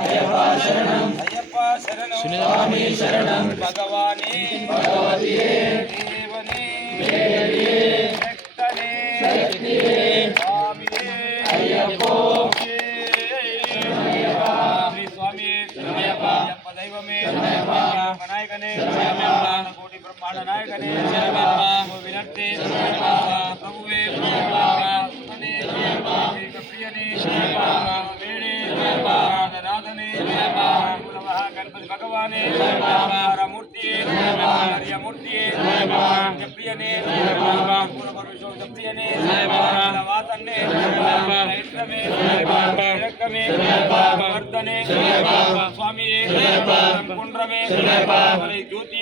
అయ్యప్ప శరణం. శరణం. భగవానే భగవతియే మహాగణపతి భగవానే మూర్తియే హరియమూర్తియే ప్రియనే పూర్వపరమేశ్వర ప్రియనే వాసన్నే ఇష్టమే విరక్తమే వర్ధనే స్వామియే కుండ్రమే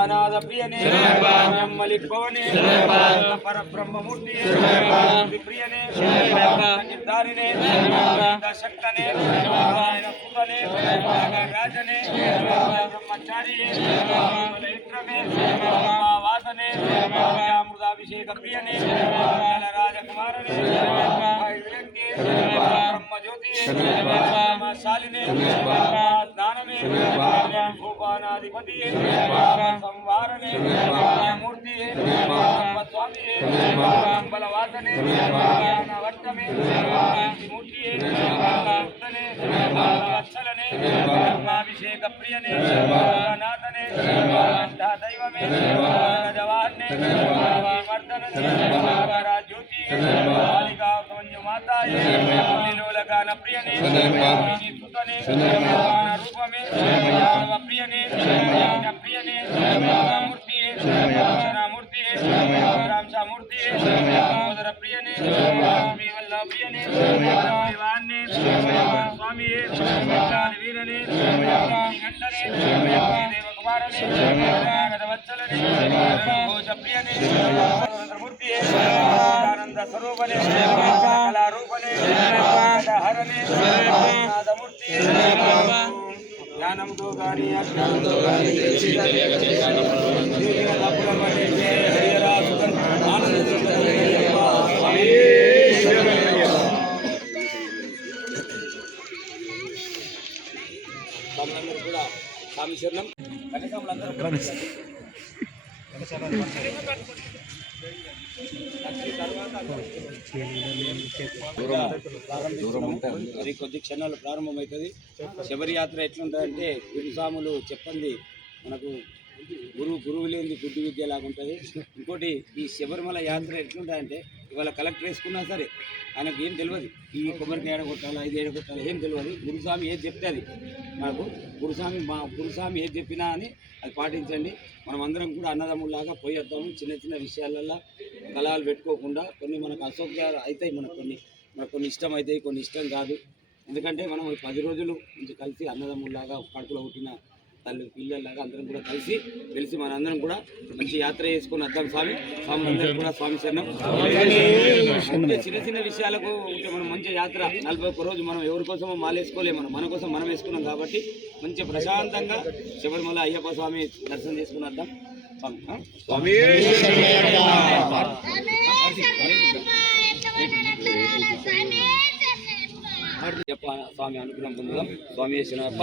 అనాథ ప్రియనే మలిక్ భవనే పరబ్రహ్మమూర్తి ప్రియనే నిర్ధారినే శక్తనే సుతనే రాజనే బ్రహ్మచారి ఇత్రమే వాసనే అమృతాభిషేక ప్రియనే రాజకుమారనే బ్రహ్మజ్యోతి శాలినే ಗಣಪತಿ ಸಂವಾರಣೆ ಮೂರ್ತಿ ಸ್ವಾಮಿ ಬಲವಾಸನೆ ವರ್ತಮೆ ಮೂರ್ತಿ ಅಕ್ಷಲನೆ ಅಭಿಷೇಕ ಪ್ರಿಯನೆ ನಾಥನೆ ದೈವಮೇ ಜವಾಹನೆ ವರ್ಧನ ರಾಜ್ಯೋತಿ ಬಾಲಿಕಾ ಮಾತಾಯೇ ಪ್ರಿಯನೇ ಸುತನೆ రాంశామూర్తి సోదర ప్రియనే స్వామి వల్ల ప్రియనే వాణ్ణే స్వామి వీరనే గంటనే దేవకుమారనే గదవత్సలనే ఘోష ప్రియనే మూర్తియే ఆనంద స్వరూపనే కళారూపనే హరణే నాదమూర్తి జ్ఞానంతో గాని అజ్ఞానంతో గాని తెలిసి తెలియక చేశాను శరణం మరి కొద్ది క్షణాలు ప్రారంభమవుతుంది. శబరి యాత్ర ఎట్లుంటుందంటే గురుస్వాములు చెప్పండి మనకు గురువు గురువు లేని బుద్ధి విద్య లాగుంటుంది. ఇంకోటి ఈ శబరిమల యాత్ర ఎట్లుంటుందంటే ఇవాళ కలెక్టర్ వేసుకున్నా సరే ఆయనకు ఏం తెలియదు. ఈ కొబ్బరికి ఏడ కొట్టాలా ఇది ఏడ కొట్టాలా ఏం తెలియదు. గురుస్వామి ఏది చెప్తే అది. మనకు గురుస్వామి మా గురుస్వామి ఏది చెప్పినా అని అది పాటించండి. మనం అందరం కూడా అన్నదమ్ములాగా పోయేద్దాము చిన్న చిన్న విషయాలల్లో కళాలు పెట్టుకోకుండా కొన్ని మనకు అసౌక్యాలు అవుతాయి మనకు కొన్ని. మనకు కొన్ని ఇష్టం అవుతాయి కొన్ని ఇష్టం కాదు. ఎందుకంటే మనం పది రోజులు నుంచి కలిసి అన్నదమ్ముల్లాగా కడుపులో పుట్టిన తల్లి పిల్లల్లాగా అందరం కూడా కలిసి కలిసి మనందరం కూడా మంచి యాత్ర చేసుకుని వద్దాం స్వామి. స్వామి అందరం కూడా స్వామి శరణం. చిన్న చిన్న విషయాలకు ఉంటే మనం మంచి యాత్ర నలభై ఒక్క రోజు మనం ఎవరి కోసమో మాలేసుకోలేము. మనం మన కోసం మనం వేసుకున్నాం కాబట్టి మంచి ప్రశాంతంగా శబరిమల అయ్యప్ప స్వామి దర్శనం చేసుకుని వద్దాం స్వామి? స్వామి. అయ్యప్ప స్వామి అనుగ్రహం పొందుదాం. స్వామి శరణప్ప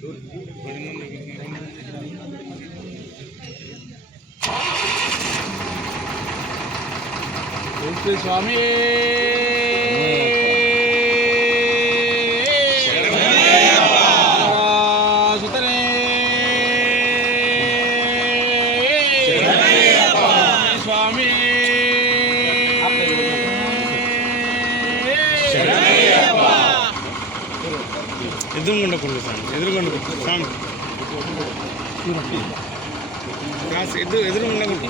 అంబకే దేవి నారాయణ నమోస్తుతే పురంధరాభ్య నమః అరుంధతి శిష్టాభ్య నమః శ్రీ సీతారామాభ్య నమః హరియరుద్ర అయ్యప్ప స్వామినే నమః స్వామి ಎದುರುಗೊಂಡ ಕೊಡು ಸ್ವಾಮಿ ಎದುರುಗೊಂಡ ಕೊಡು ಸ್ವಾಮಿ ಕ್ಲಾಸ್ ಎದು ಎದುರುಗೊಂಡ ಕೊಡು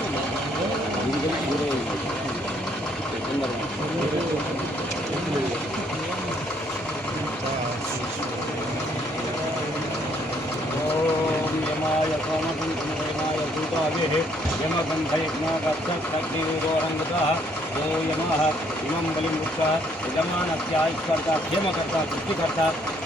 यमाः इमं बलिं मुक्तः यजमानस्य क्षेमकर्ता तृप्तिकर्ता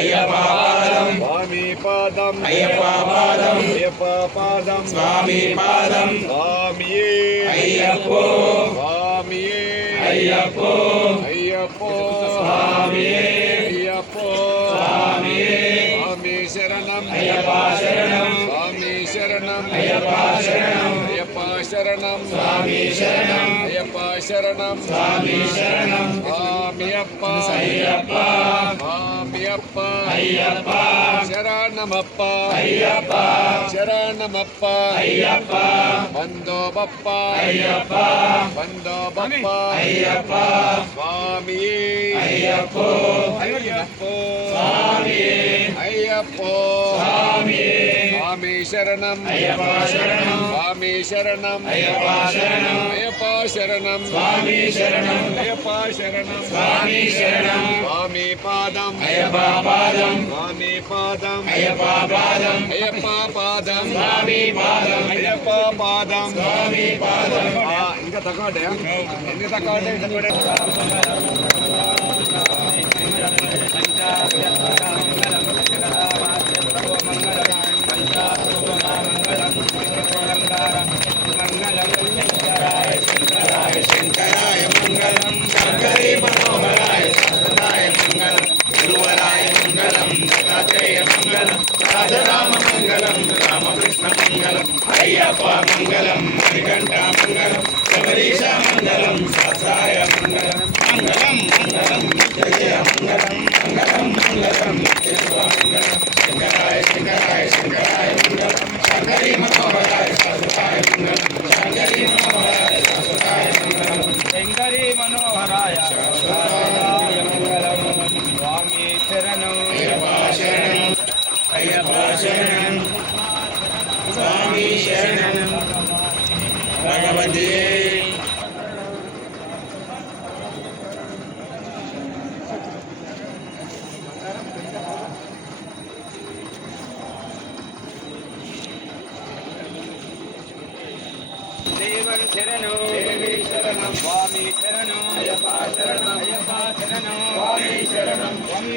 పాదం అయ్యప్ప పాదం స్వామి పాదం అయ్యప్ప పాదం అయ్యప్ప పాదం స్వామి పాదం స్వామియే అయ్యప్పో స్వామియే అయ్యప్పో అయ్యప్పో స్వామియే అయ్యప్పో స్వామియే స్వామి శరణం అయ్యప్ప శరణం స్వామి శరణం అయ్యప్ప శరణం అయ్యప్ప శరణం స్వామి శరణం అయ్యప్ప శరణం స్వామి శరణం స్వామియప్ప అయ్యప్ప స్వామియప్ప అయ్యప్ప శరణమప్ప ಅಯ್ಯಪ್ಪ. ಶರಣಮಪ್ಪ ಅಯ್ಯಪ್ಪ. ಶರಣಮಪ್ಪ ಅಯ್ಯಪ್ಪ. ಬಂದೋ ಬಪ್ಪ ಅಯ್ಯಪ್ಪ. ಬಂದೋ ಬಪ್ಪ ಅಯ್ಯಪ್ಪ. ಸ್ವಾಮಿ. ಅಯ್ಯಪ್ಪ. అయ్యప్పో. స్వామి శరణం. స్వామి శరణం. అయ్యప్ప శరణం. స్వామి శరణం అయ్యప్ప శరణం. స్వామి శరణం స్వామి పాదం. అయ్యప్ప పాదం స్వామి పాదం. అయ్యప్ప పాదం. అయ్యప్ప పాదం. స్వామి పాదం అయ్యప్ప పాదం స్వామి పాదం ఇంకా తక్కువ ఎన్ని తక్కువ Gracias. అయ్యప్ప శరణం స్వామి శరణం భగవతే దేవన్ శరణం దేవి శరణం స్వామి శరణం అయ్యప్ప శరణం అయ్యప్ప శరణం స్వామి శరణం స్వామి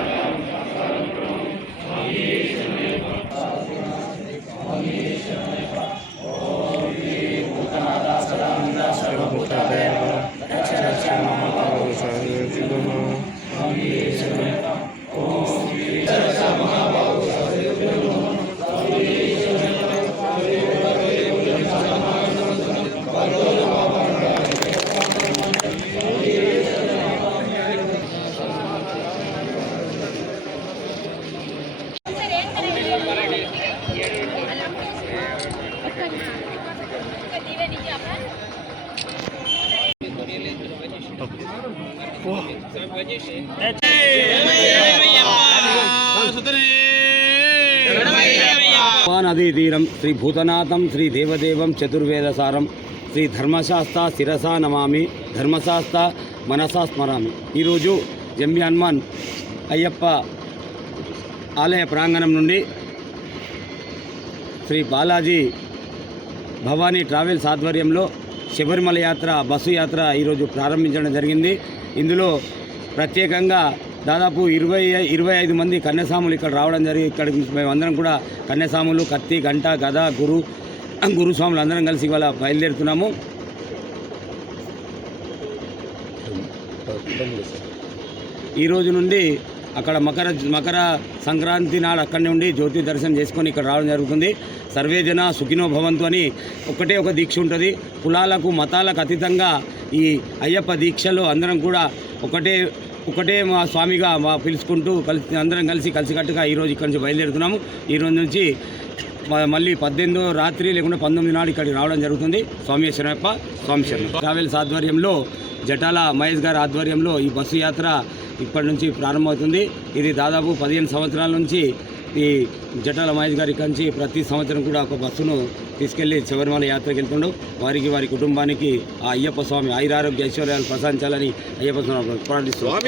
నదీతీరం శ్రీ భూతనాథం శ్రీ దేవదేవం చతుర్వేదసారం శ్రీ ధర్మశాస్త్ర శిరసా నమామి ధర్మశాస్త్ర మనసా స్మరామి. ఈరోజు జమ్మి హనుమాన్ అయ్యప్ప ఆలయ ప్రాంగణం నుండి శ్రీ బాలాజీ భవానీ ట్రావెల్స్ ఆధ్వర్యంలో శబరిమల యాత్ర బస్సు యాత్ర ఈరోజు ప్రారంభించడం జరిగింది. ఇందులో ప్రత్యేకంగా దాదాపు ఇరవై ఇరవై ఐదు మంది కన్యసాములు ఇక్కడ రావడం జరిగి ఇక్కడికి మేమందరం కూడా కన్యసాములు కత్తి గంట గద గురు గురుస్వాములు అందరం కలిసి ఇవాళ బయలుదేరుతున్నాము. ఈ రోజు నుండి అక్కడ మకర మకర సంక్రాంతి నాడు అక్కడి నుండి జ్యోతి దర్శనం చేసుకొని ఇక్కడ రావడం జరుగుతుంది. సర్వేజన సుఖినో భవంతు అని ఒకటే ఒక దీక్ష ఉంటుంది. కులాలకు మతాలకు అతీతంగా ఈ అయ్యప్ప దీక్షలో అందరం కూడా ఒకటే ఒకటే మా స్వామిగా మా పిలుచుకుంటూ కలిసి అందరం కలిసి కలిసికట్టుగా ఈరోజు ఇక్కడి నుంచి బయలుదేరుతున్నాము. ఈ రోజు నుంచి మళ్ళీ పద్దెనిమిదో రాత్రి లేకుంటే పంతొమ్మిది నాడు ఇక్కడికి రావడం జరుగుతుంది. స్వామి శరణప్ప స్వామి శరణ. ట్రావెల్స్ ఆధ్వర్యంలో జటాల మహేష్ గారి ఆధ్వర్యంలో ఈ బస్సు యాత్ర ఇప్పటి నుంచి ప్రారంభమవుతుంది. ఇది దాదాపు పదిహేను సంవత్సరాల నుంచి ఈ జటాల మహేష్ గారి కంచి ప్రతి సంవత్సరం కూడా ఒక బస్సును తీసుకెళ్ళి శబరిమల యాత్రకి వెళ్తుండో. వారికి వారి కుటుంబానికి ఆ అయ్యప్ప స్వామి ఆయురారోగ్య ఐశ్వర్యాలు ప్రసాదించాలని అయ్యప్ప స్వామి ప్రార్థిస్తున్నాం